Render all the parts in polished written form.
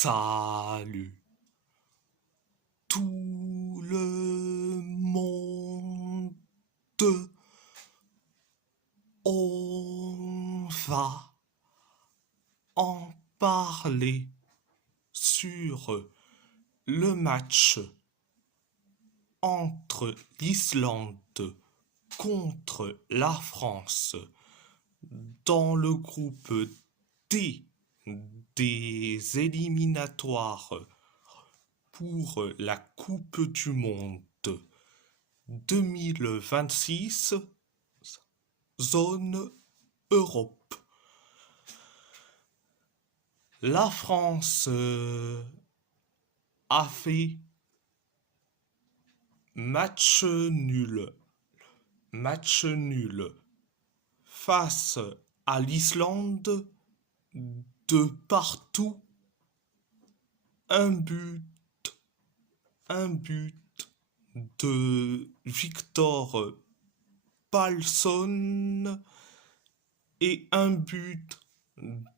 Salut tout le monde, on va en parler sur le match entre l'Islande contre la France dans le groupe D des éliminatoires pour la Coupe du Monde 2026, zone Europe. La France a fait match nul face à l'Islande, de partout, un but de Victor Palsson et un but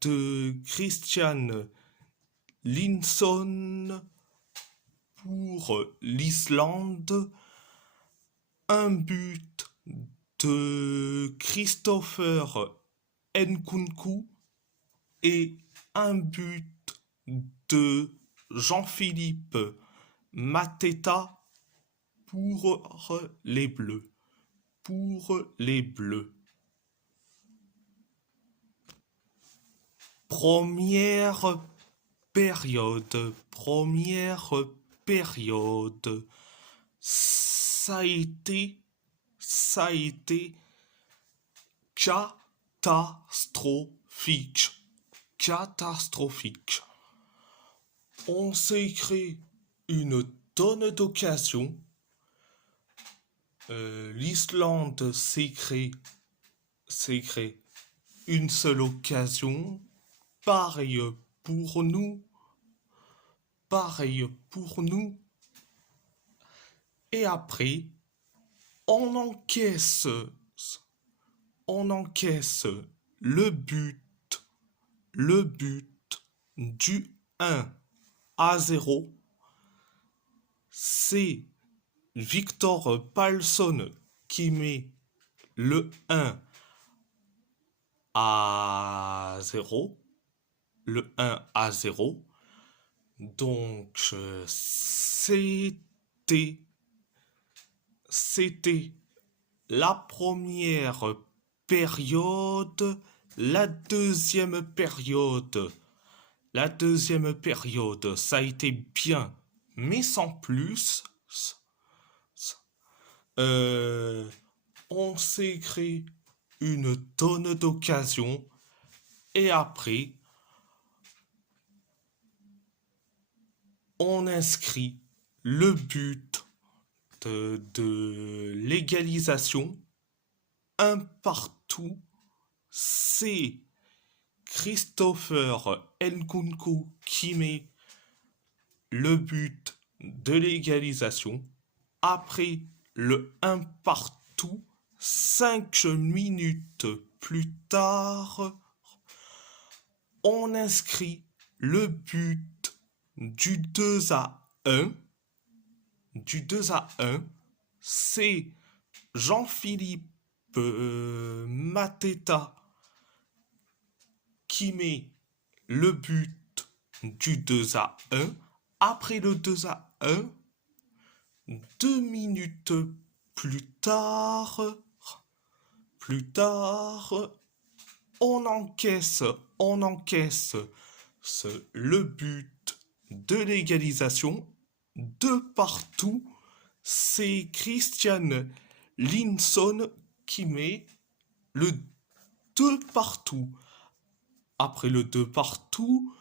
de Christian Linson pour l'Islande, un but de Christopher Nkunku et un but de Jean-Philippe Mateta pour les Bleus. Première période, ça a été catastrophique. On s'est créé une tonne d'occasions. L'Islande s'est créé une seule occasion. Pareil pour nous. Et après, on encaisse le but du 1-0. C'est Victor Palsson qui met le 1-0. Donc c'était la première période. La deuxième période, ça a été bien, mais sans plus. On s'est créé une tonne d'occasions et après, on inscrit le but de l'égalisation, un partout. C'est Christopher Nkunku qui met le but de l'égalisation. Après le 1 partout, 5 minutes plus tard, on inscrit le but du 2-1. C'est Jean-Philippe Mateta qui met le but du 2-1. Après le 2-1, 2 minutes plus tard, on encaisse le but de l'égalisation de partout. C'est Christian Linson qui met le 2 partout. Après le 2 partout,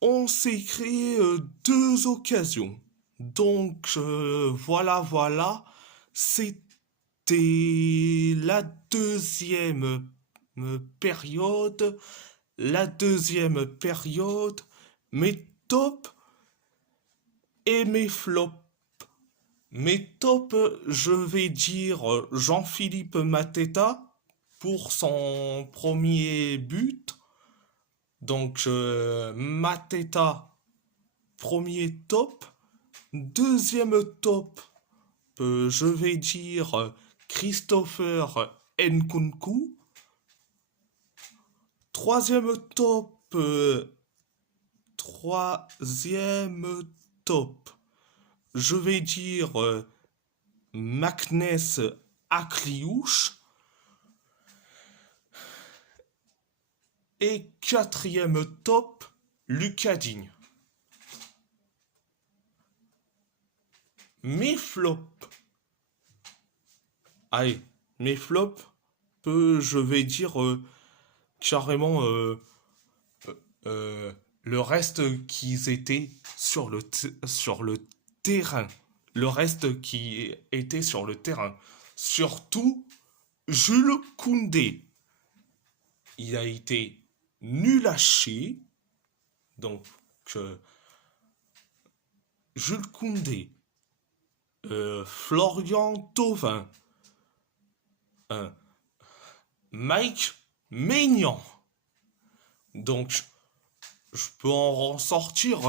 on s'est créé 2 occasions. Donc voilà, c'était la deuxième période. Mes tops et mes flops. Mes tops, je vais dire Jean-Philippe Mateta pour son premier but. Donc Mateta premier top. Deuxième top, je vais dire Christopher Nkunku. Troisième top, je vais dire Magnus Akliouche. Et quatrième top, Lucas Digne. Mes flops. Allez, mes flops, je vais dire carrément le reste qu'ils étaient sur le terrain. Le reste qui était sur le terrain. Surtout Jules Koundé. Il a été nul à chier. Donc, Jules Koundé, Florian Thauvin, Mike Maignan. Donc, je peux en sortir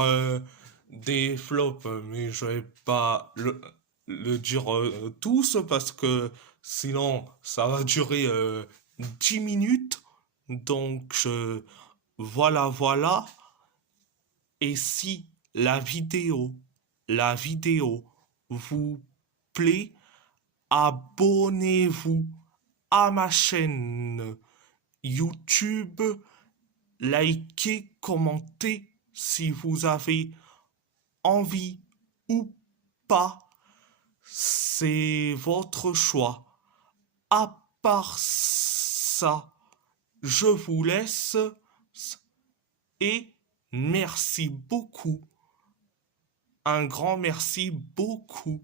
des flops, mais je vais pas le dire tous parce que sinon ça va durer 10 minutes. Donc, voilà, voilà. Et si la vidéo vous plaît, abonnez-vous à ma chaîne YouTube, likez, commentez si vous avez envie ou pas. C'est votre choix. À part ça, je vous laisse et merci beaucoup. Un grand merci beaucoup